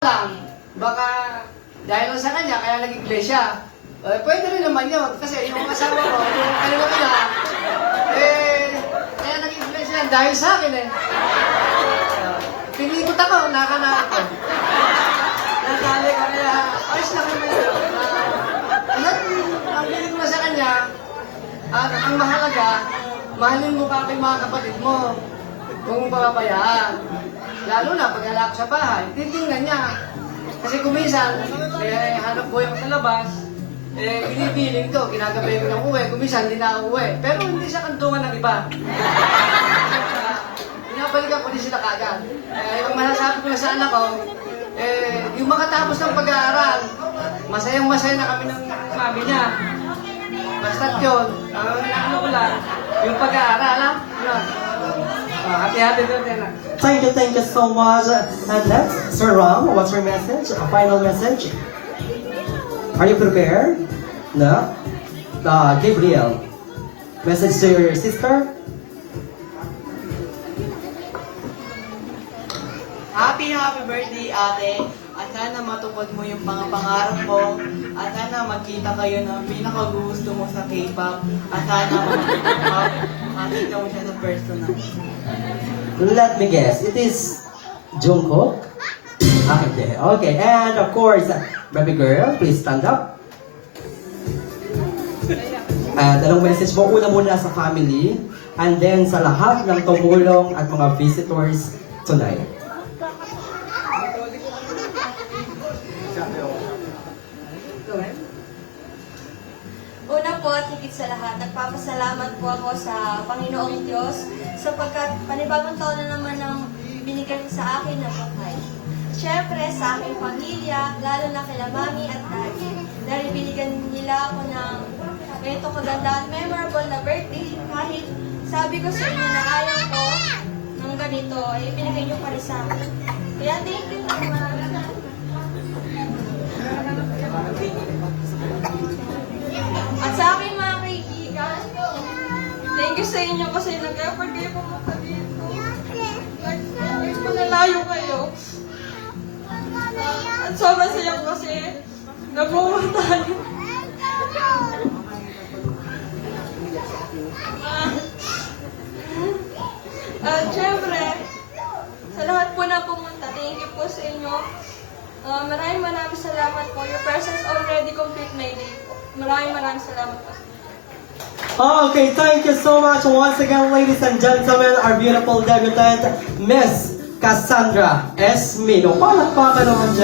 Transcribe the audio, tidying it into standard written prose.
lang, baka dahil lang sa kanya, kaya nag-iglesia. Pwede rin naman yun, kasi yung asawa ko, yung kaliwa niya, kaya nag-iglesia dahil sa akin eh. Pinikot ako, nakanaan ko. Nakali ko, kaya ayos lang naman yun. Ang pinig mo sa kanya, at ang mahalaga, mahalin mo ka kay mga kapatid mo. Huwag mong papabayaan. Lalo na pag hala ko sa bahay, titingnan niya. Kasi kumisan, hanap buhay ako sa labas, binibiling to, ginagabay ko ng uwi, kumisan hindi na ako uwi. Pero hindi sa kantungan ng iba. Pinabalikan ko din sila kagad. Yung masasabi ko na sa anak ko, yung makatapos ng pag-aaral, masayang-masaya na kami ng mami niya. Basta't yun, ang ano ko lang, yung pag-aaral, ha? Hati-hati doon, Tena. Thank you so much. And next, Sir Ram, what's your message? A final message? Are you prepared? No? Gabriel, message to your sister? Happy birthday, ate. At sana matupad mo yung pangarap mo. At sana magkita kayo ng pinakagusto mo sa K-pop. At sana makita mo siya sa personal. Let me guess, it is Jungkook? Okay, and of course, baby girl, please stand up. And anong message mo? Una muna sa family, and then sa lahat ng tumulong at mga visitors tonight. Una po at higit sa lahat, nagpapasalamat po ako sa Panginoong Diyos sapagkat panibagong taon na naman ang binigay sa akin na buhay. Siyempre sa aking pamilya, lalo na kila Mami at Daddy, dahil binigyan nila ako ng ganito kaganda at memorable na birthday kahit sabi ko sa inyo na ayaw ko ng ganito, ay binigay niyo pa rin sa akin. Kaya thank you naman. At sa aking mga kaibigan, thank you sa inyo kasi nag-effort kayo pumunta dito. Nagpalalayo kayo. At sobrang saya ko kasi nabuha tayo. At syempre, sa lahat po na pumunta, thank you po sa inyo. Maraming salamat po. Your presence already complete my day po. Maraming salamat po. Okay, thank you so much once again, ladies and gentlemen, our beautiful debutant, Miss Cassandra S. Mino. Palakpakan naman dyan.